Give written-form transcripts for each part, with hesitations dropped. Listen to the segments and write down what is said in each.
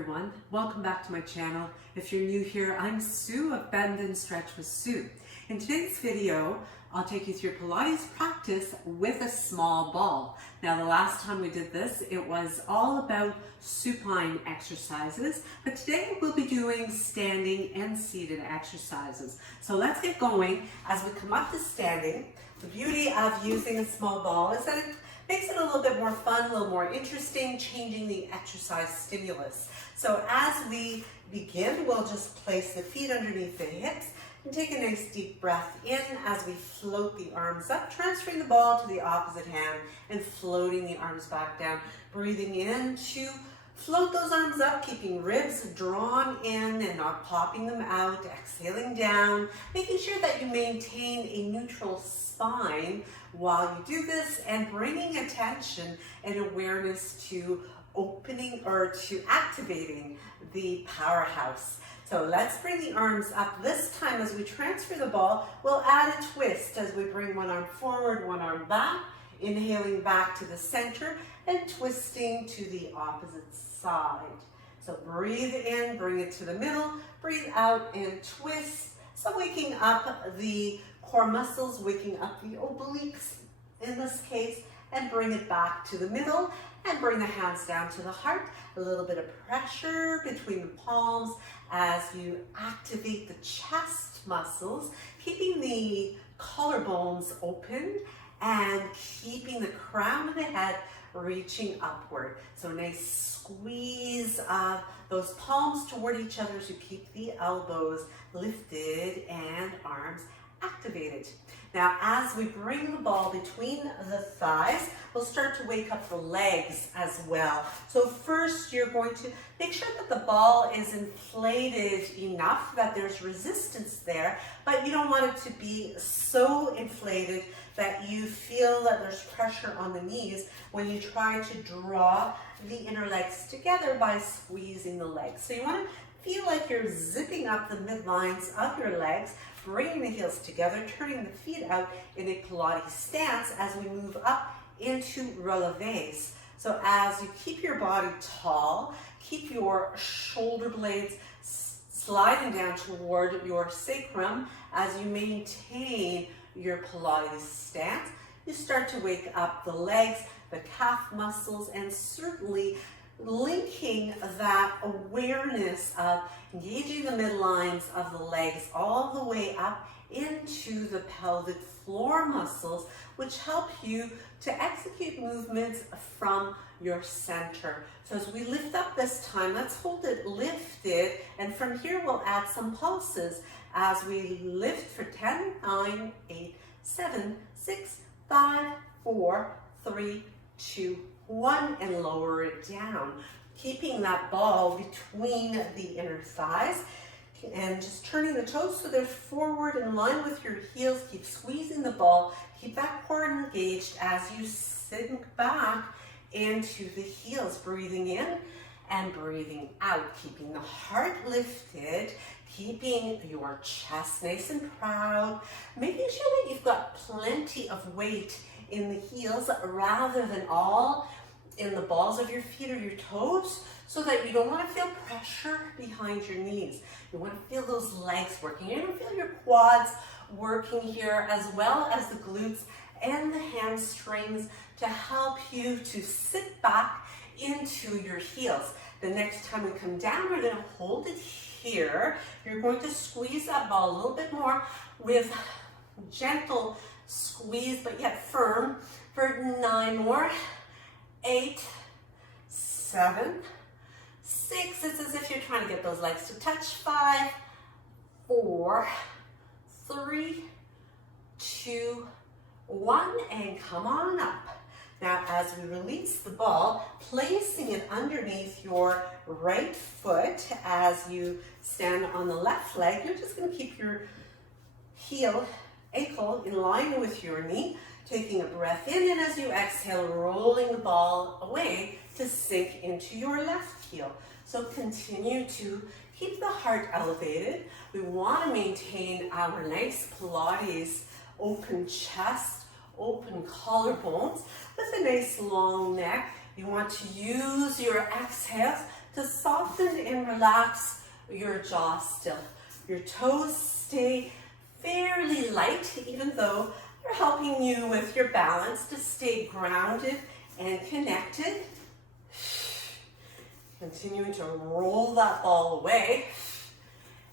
everyone, welcome back to my channel. If you're new here, I'm Sue of Bendnstretch with Sue. In today's video, I'll take you through Pilates practice with a small ball. Now the last time we did this, it was all about supine exercises, but today we'll be doing standing and seated exercises. So let's get going. As we come up to standing, the beauty of using a small ball is that it makes it a little bit more fun, a little more interesting, changing the exercise stimulus. So as we begin, we'll just place the feet underneath the hips and take a nice deep breath in as we float the arms up, transferring the ball to the opposite hand and floating the arms back down. Breathing in to float those arms up, keeping ribs drawn in and not popping them out. Exhaling down, making sure that you maintain a neutral spine while you do this, and bringing attention and awareness to opening or to activating the powerhouse. So let's bring the arms up. This time as we transfer the ball, we'll add a twist as we bring one arm forward, one arm back, inhaling back to the center and twisting to the opposite side. So breathe in, bring it to the middle, breathe out and twist. So waking up the core muscles, waking up the obliques in this case, and bring it back to the middle and bring the hands down to the heart. A little bit of pressure between the palms as you activate the chest muscles, keeping the collarbones open and keeping the crown of the head reaching upward. So nice squeeze of those palms toward each other to keep the elbows lifted and arms activated. Now, as we bring the ball between the thighs, we'll start to wake up the legs as well. So first, you're going to make sure that the ball is inflated enough that there's resistance there, but you don't want it to be so inflated that you feel that there's pressure on the knees when you try to draw the inner legs together by squeezing the legs. So you want to feel like you're zipping up the midlines of your legs, bringing the heels together, turning the feet out in a Pilates stance as we move up into relevés. So as you keep your body tall, keep your shoulder blades sliding down toward your sacrum as you maintain your Pilates stance. You start to wake up the legs, the calf muscles, and certainly linking that awareness of engaging the midlines of the legs all the way up into the pelvic floor muscles, which help you to execute movements from your center. So as we lift up this time, let's hold it lifted, and from here we'll add some pulses as we lift for 10, 9, 8, 7, 6, 5, 4, 3, 2, 1, and lower it down, keeping that ball between the inner thighs and just turning the toes so they're forward in line with your heels. Keep squeezing the ball, keep that core engaged as you sink back into the heels, breathing in and breathing out, keeping the heart lifted, keeping your chest nice and proud, making sure that you've got plenty of weight in the heels rather than all in the balls of your feet or your toes, so that you don't want to feel pressure behind your knees. You want to feel those legs working. You're going to feel your quads working here, as well as the glutes and the hamstrings, to help you to sit back into your heels. The next time we come down, we're going to hold it here. You're going to squeeze that ball a little bit more with gentle squeeze, but yet firm, for 9 more, 8, 7, 6. It's as if you're trying to get those legs to touch. 5, 4, 3, 2, 1, and come on up. Now, as we release the ball, placing it underneath your right foot as you stand on the left leg, you're just going to keep your ankle in line with your knee, taking a breath in, and as you exhale, rolling the ball away to sink into your left heel. So continue to keep the heart elevated. We want to maintain our nice Pilates open chest, open collarbones with a nice long neck. You want to use your exhales to soften and relax your jaw still. Your toes stay fairly light, even though they're helping you with your balance to stay grounded and connected. Continuing to roll that ball away.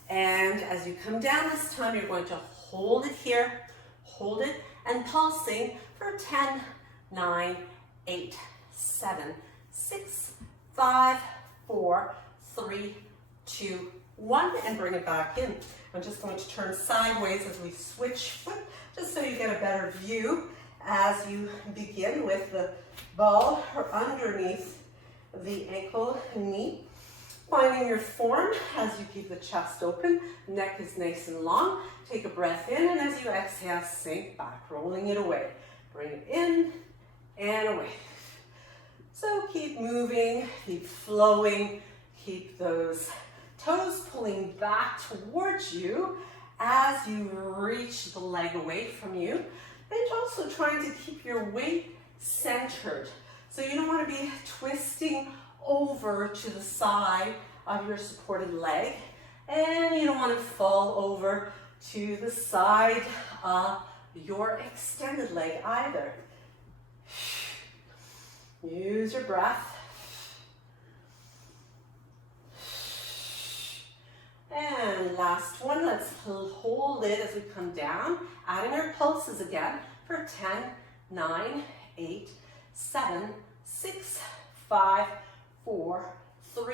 And as you come down this time, you're going to hold it here, hold it, and pulsing for 10, 9, 8, 7, 6, 5, 4, 3, 2, 1, and bring it back in. I'm just going to turn sideways as we switch foot, just so you get a better view as you begin with the ball underneath the ankle, knee. Finding your form as you keep the chest open, neck is nice and long. Take a breath in, and as you exhale, sink back, rolling it away. Bring it in and away. So keep moving, keep flowing, keep those toes pulling back towards you as you reach the leg away from you. And also trying to keep your weight centered. So you don't want to be twisting over to the side of your supported leg, and you don't want to fall over to the side of your extended leg either. Use your breath. And last one, let's hold it as we come down, adding our pulses again for 10, 9, 8, 7, 6, 5, 4, 3,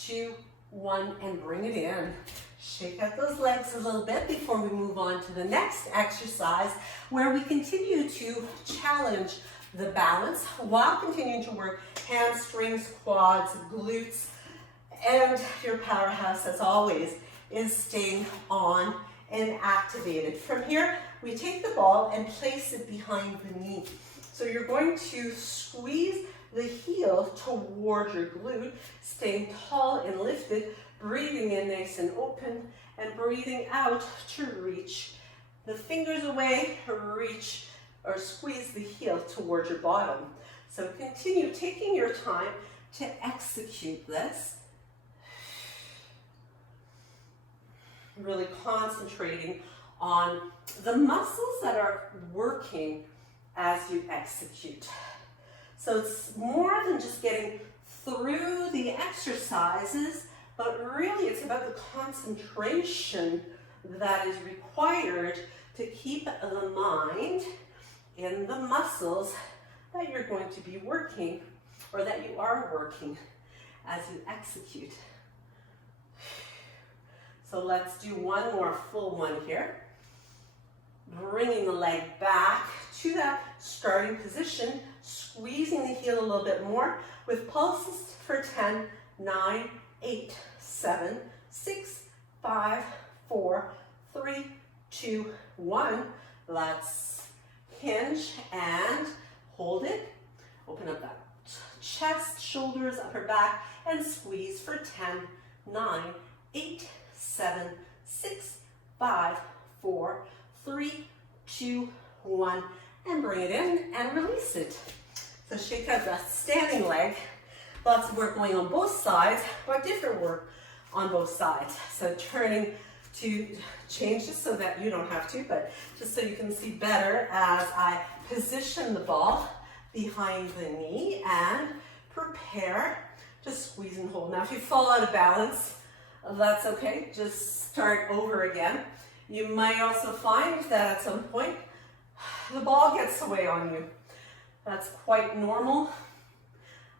2, 1, and bring it in. Shake out those legs a little bit before we move on to the next exercise, where we continue to challenge the balance while continuing to work hamstrings, quads, glutes, and your powerhouse, as always, is staying on and activated. From here, we take the ball and place it behind the knee. So you're going to squeeze the heel toward your glute, staying tall and lifted, breathing in nice and open, and breathing out to reach the fingers away, reach or squeeze the heel toward your bottom. So continue taking your time to execute this. Really concentrating on the muscles that are working as you execute. So it's more than just getting through the exercises, but really it's about the concentration that is required to keep the mind in the muscles that you're going to be working, or that you are working as you execute. So let's do one more full one here. Bringing the leg back to that starting position, squeezing the heel a little bit more with pulses for 10, 9, 8, 7, 6, 5, 4, 3, 2, 1. Let's hinge and hold it. Open up that chest, shoulders, upper back, and squeeze for 10, 9, 8, 7, 6, 5, 4, 3, 2, 1, and bring it in and release it. So shake out the standing leg. Lots of work going on both sides, but different work on both sides. So turning to change this so that you don't have to, but just so you can see better as I position the ball behind the knee and prepare to squeeze and hold. Now if you fall out of balance, that's okay, just start over again. You might also find that at some point the ball gets away on you. That's quite normal.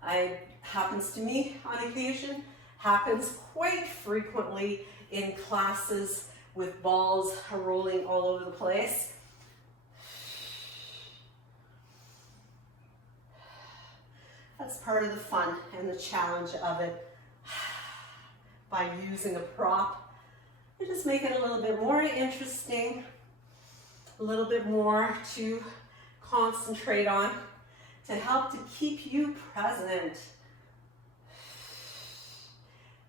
It happens to me on occasion, happens quite frequently in classes with balls rolling all over the place. That's part of the fun and the challenge of it. By using a prop, you just make it a little bit more interesting, a little bit more to concentrate on, to help to keep you present.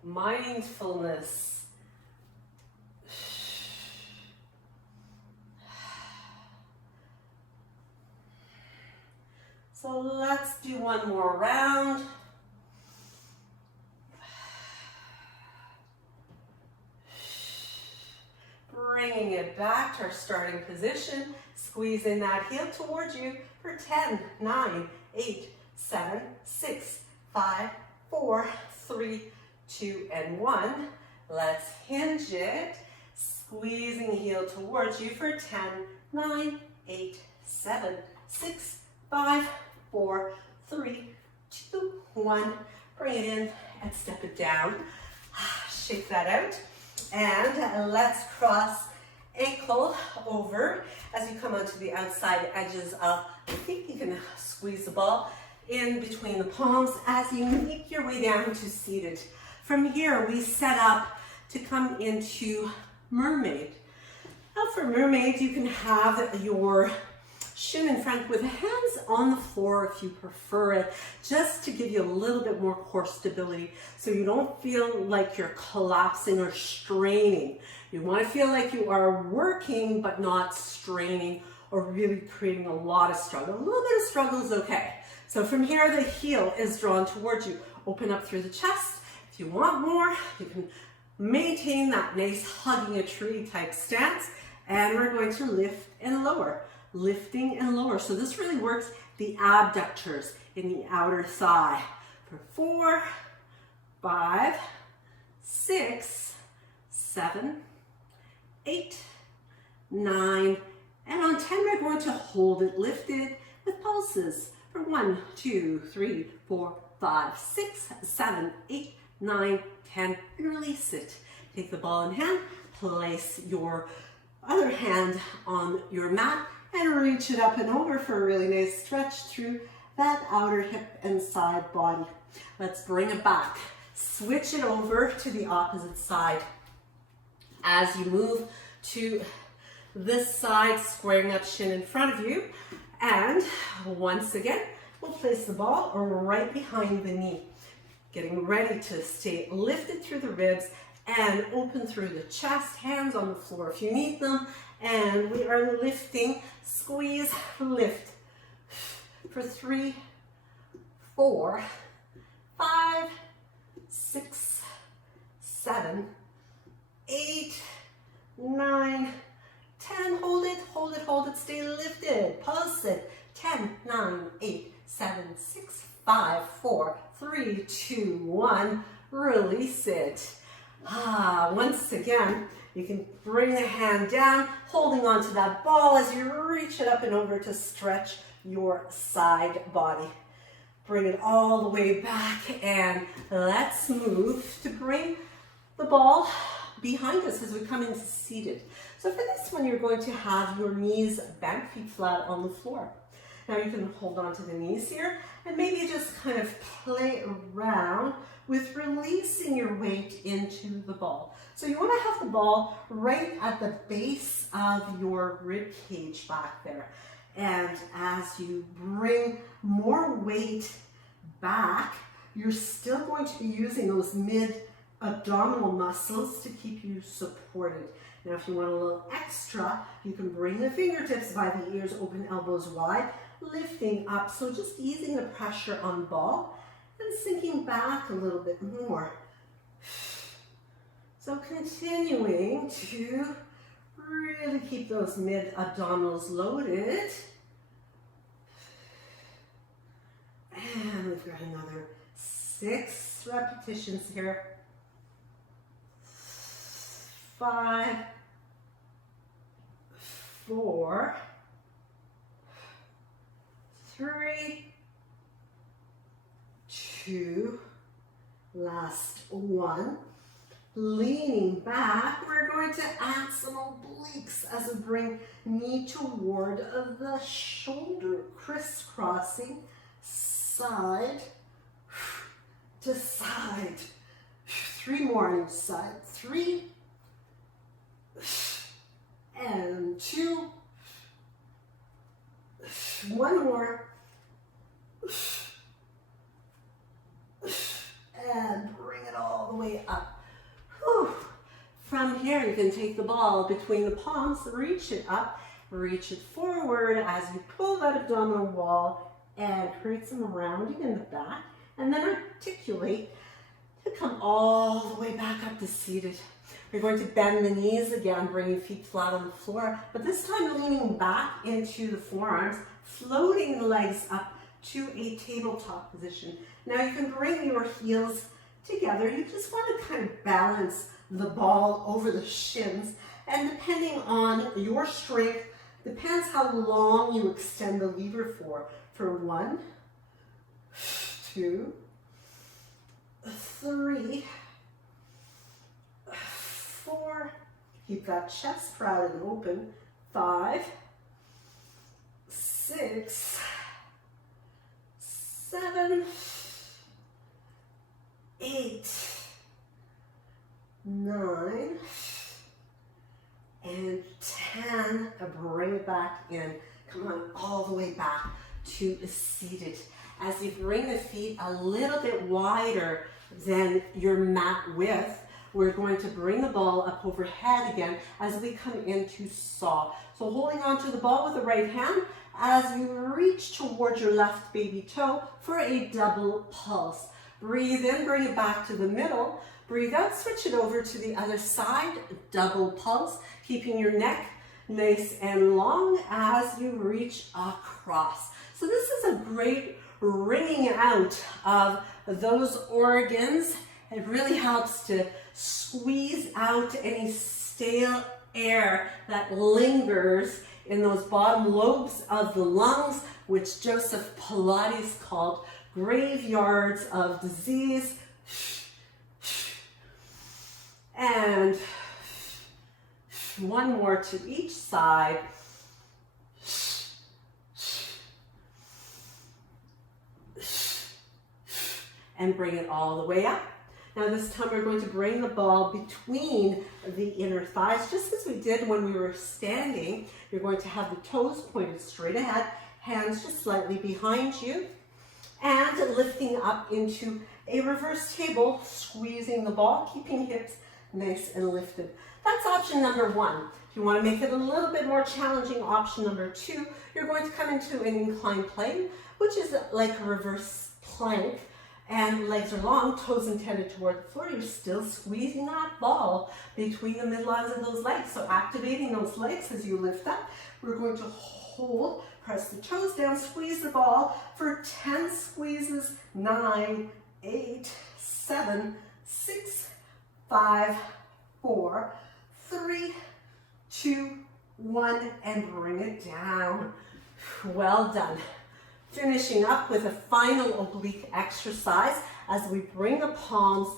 Mindfulness. So let's do one more round. bringing it back to our starting position, squeezing that heel towards you for 10, 9, 8, 7, 6, 5, 4, 3, 2, and 1. Let's hinge it, squeezing the heel towards you for 10, 9, 8, 7, 6, 5, 4, 3, 2, 1. Bring it in and step it down. Shake that out. And let's cross ankle over as you come onto the outside edges of the feet. You can squeeze the ball in between the palms as you make your way down to seated. From here, we set up to come into mermaid. Now for mermaid, you can have your shin in front with the hands on the floor if you prefer it, just to give you a little bit more core stability so you don't feel like you're collapsing or straining. You want to feel like you are working but not straining or really creating a lot of struggle. A little bit of struggle is okay. So from here, the heel is drawn towards you. Open up through the chest. If you want more, you can maintain that nice hugging a tree type stance, and we're going to lift and lower. Lifting and lower. So this really works the abductors in the outer thigh. For 4, 5, 6, 7, 8, 9, and on 10 we're going to hold it lifted with pulses for 1, 2, 3, 4, 5, 6, 7, 8, 9, 10, and release it. Take the ball in hand, place your other hand on your mat, and reach it up and over for a really nice stretch through that outer hip and side body. Let's bring it back. Switch it over to the opposite side. As you move to this side, squaring up shin in front of you. And once again, we'll place the ball right behind the knee. Getting ready to stay lifted through the ribs and open through the chest, hands on the floor if you need them. And we are lifting, squeeze, lift for 3, 4, 5, 6, 7, 8, 9, 10. Hold it, hold it, hold it. Stay lifted. Pulse it. 10, 9, 8, 7, 6, 5, 4, 3, 2, 1. Release it. Once again, you can bring the hand down, holding onto that ball as you reach it up and over to stretch your side body. Bring it all the way back, and let's move to bring the ball behind us as we come into seated. So for this one, you're going to have your knees bent, feet flat on the floor. Now you can hold on to the knees here and maybe just kind of play around with releasing your weight into the ball. So you want to have the ball right at the base of your rib cage back there. And as you bring more weight back, you're still going to be using those mid-abdominal muscles to keep you supported. Now if you want a little extra, you can bring the fingertips by the ears, open elbows wide, lifting up. So just easing the pressure on the ball and sinking back a little bit more. So continuing to really keep those mid-abdominals loaded. And we've got another 6 repetitions here. 5, 4, 3, 2, last one. Leaning back, we're going to add some obliques as we bring knee toward the shoulder, crisscrossing side to side. 3 more on each side. 3 and 2. 1 more. And bring it all the way up. Whew. From here, you can take the ball between the palms, reach it up, reach it forward as you pull that abdominal wall and create some rounding in the back, and then articulate to come all the way back up to seated. You're going to bend the knees again, bringing feet flat on the floor, but this time leaning back into the forearms, floating the legs up to a tabletop position. Now you can bring your heels together. You just want to kind of balance the ball over the shins, and depending on your strength, depends how long you extend the lever for 1, 2, 3, 4, keep that chest proud and open, 5, 6, 7, 8, 9, and 10. Bring it back in. Come on, all the way back to seated. As you bring the feet a little bit wider than your mat width, we're going to bring the ball up overhead again as we come into saw. So holding onto the ball with the right hand as you reach towards your left baby toe for a double pulse. Breathe in, bring it back to the middle. Breathe out, switch it over to the other side, double pulse, keeping your neck nice and long as you reach across. So this is a great wringing out of those organs. It really helps to squeeze out any stale air that lingers in those bottom lobes of the lungs, which Joseph Pilates called graveyards of disease. And one more to each side. And bring it all the way up. Now this time we're going to bring the ball between the inner thighs, just as we did when we were standing. You're going to have the toes pointed straight ahead, hands just slightly behind you, and lifting up into a reverse table, squeezing the ball, keeping hips nice and lifted. That's option number 1. If you want to make it a little bit more challenging, option number 2, you're going to come into an inclined plane, which is like a reverse plank, and legs are long, toes intended toward the floor. You're still squeezing that ball between the midlines of those legs. So activating those legs as you lift up. We're going to hold, press the toes down, squeeze the ball for 10 squeezes, 9, 8, 7, 6, 5, 4, 3, 2, 1, and bring it down. Well done. Finishing up with a final oblique exercise as we bring the palms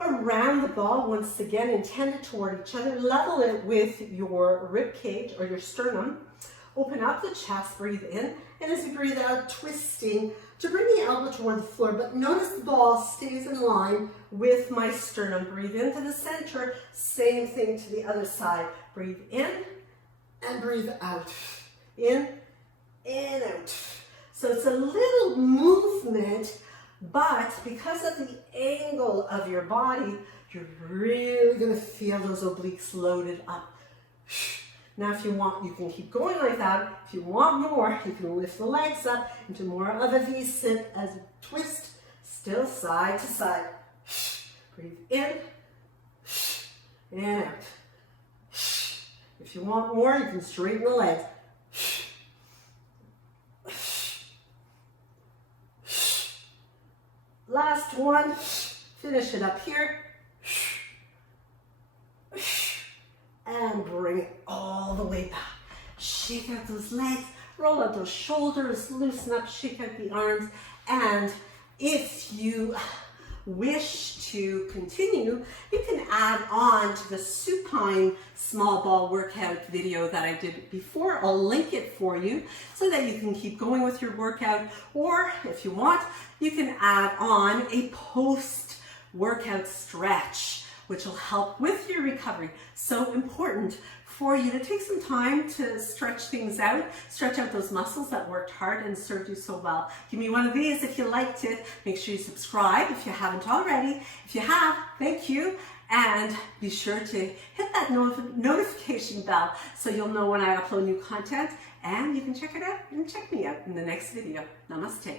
around the ball, once again intended toward each other. Level it with your rib cage or your sternum. Open up the chest, breathe in, and as you breathe out, twisting to bring the elbow toward the floor, but notice the ball stays in line with my sternum. Breathe into the center, same thing to the other side. Breathe in and breathe out. In, out. So it's a little movement, but because of the angle of your body, you're really going to feel those obliques loaded up. Now if you want, you can keep going like that. If you want more, you can lift the legs up into more of a V-sit as you twist, still side to side. Breathe in and out. If you want more, you can straighten the legs. Last one, finish it up here. And bring it all the way back. Shake out those legs, roll out those shoulders, loosen up, shake out the arms. And if you wish to continue, you can add on to the supine small ball workout video that I did before. I'll link it for you so that you can keep going with your workout, or if you want, you can add on a post-workout stretch, which will help with your recovery. So important for you to take some time to stretch things out, stretch out those muscles that worked hard and served you so well. Give me one of these if you liked it. Make sure you subscribe if you haven't already. If you have, thank you. And be sure to hit that notification bell so you'll know when I upload new content, and you can check it out and check me out in the next video. Namaste.